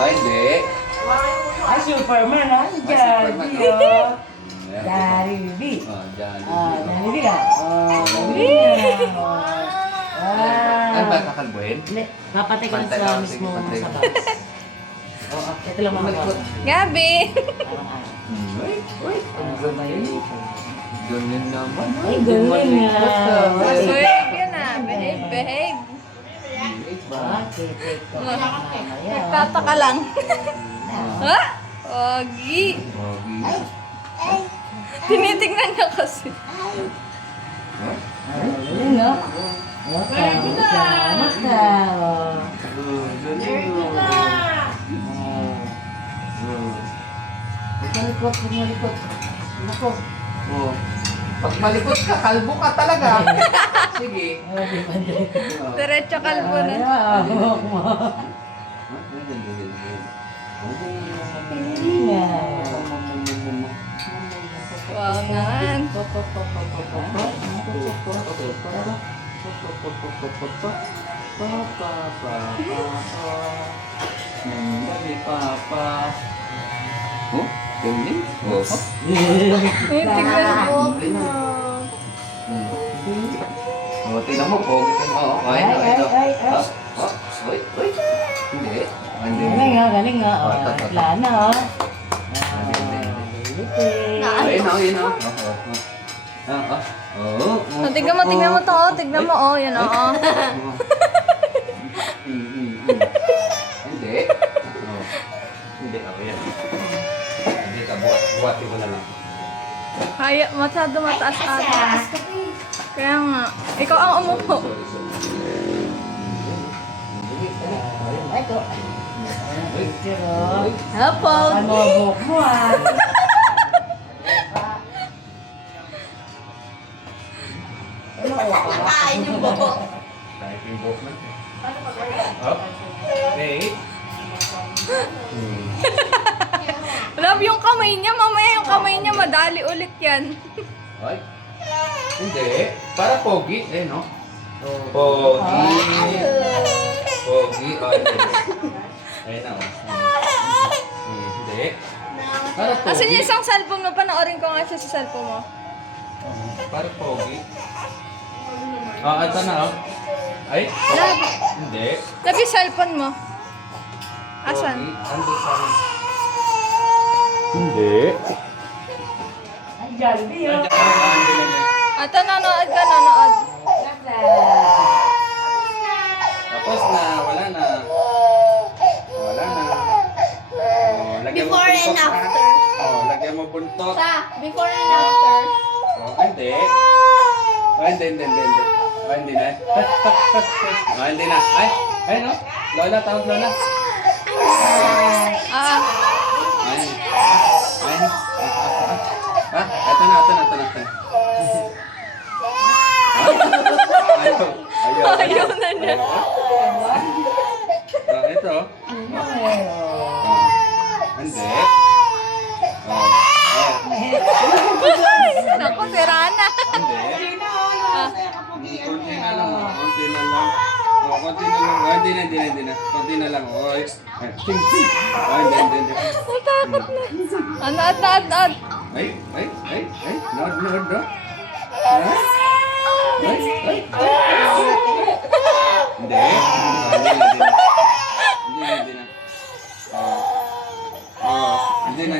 Ay, hindi. Ay, Superman, ha? Si Jollibee, oh. Jollibee. Oh, dyan. Jollibee, ah. Jollibee. Ano ba kakalbuhin? Hindi, papatay ko Pantay sa lang, mismo sige, pantay. sa box. Oo, ito lang mga Malikot. Gabi! Uy, uy. Ang galing. Ganyan naman. Ay, galing nga. Behave yun ah. Behave, behave. Bakit? Ito. Nagtataka lang. Ha? Ogi. Tinitingnan niya kasi. Galing, no? Salamat ka. Malikot, malikot. Nako. Oh. Pag malikot ka, kalbo ka talaga. Sige. Diretso kalbo na. Wow naman. Oh, ganyan? Oh. Tignan mo. Oh, tingnan mo, pogi ka mo. Oh, ay, ito. Oh, oh, uy, uy. Hindi. Hindi. Galing nga, galing nga. Oh, ito, ito. Wala na, oh. Ayun, oh, yun, oh. Ah, ah. Oh, oh. Tignan mo to. Tignan mo, oh. Yan, oh. Hindi. Oh. Hindi, ako yan. Hindi ka, buhatin ko na lang. Kaya, masyado mataas ata. Kaya nga. Ikaw ang umupo. Ito. Picture, Hapon. ano buhok mo, ah. Nakain yung buhok. Kahit yung buhok na. Oh. Wait. Love yung kamay niya. Mamaya yung kamay niya madali ulit yan. Ay. Hindi. Para pogi. Eh, no? Pogi. Pogi. Oh, hindi. Ayun na, oh. Hindi. Para pogi. Kasi yung isang cellphone mo, panoorin ko nga siya sa cellphone mo. Para pogi. Oh, ito na, oh. Ay. Hindi. Labi cellphone mo. Asan? Pogi. Ando sa amin. Hindi. Ay, Jollibee, oh. Ito, nanood ka, nanood. Tapos na. Wala na. Wala na. Oh, lagyan mo Before and buntot, ha? after. Oh, lagyan mo buntot. Before and after. Oh, hindi. Oh, hindi. Oh, hindi na. Oh, hindi na. Ay, no? Lola, tawag Lola. Ah, Ay. Ah, ito na. ayaw na niya. Ah, ito. Hindi. Naku, tirana. Hindi. Ah, Konti na lang. Oh, konti na lang. Oh, hindi na. Konti na lang. Oh, ay. Ting. Oh, hindi. natakot na. Ano. Ay. Nood, no? Ha? Ay. Hindi. Hindi na. Oh, hindi na.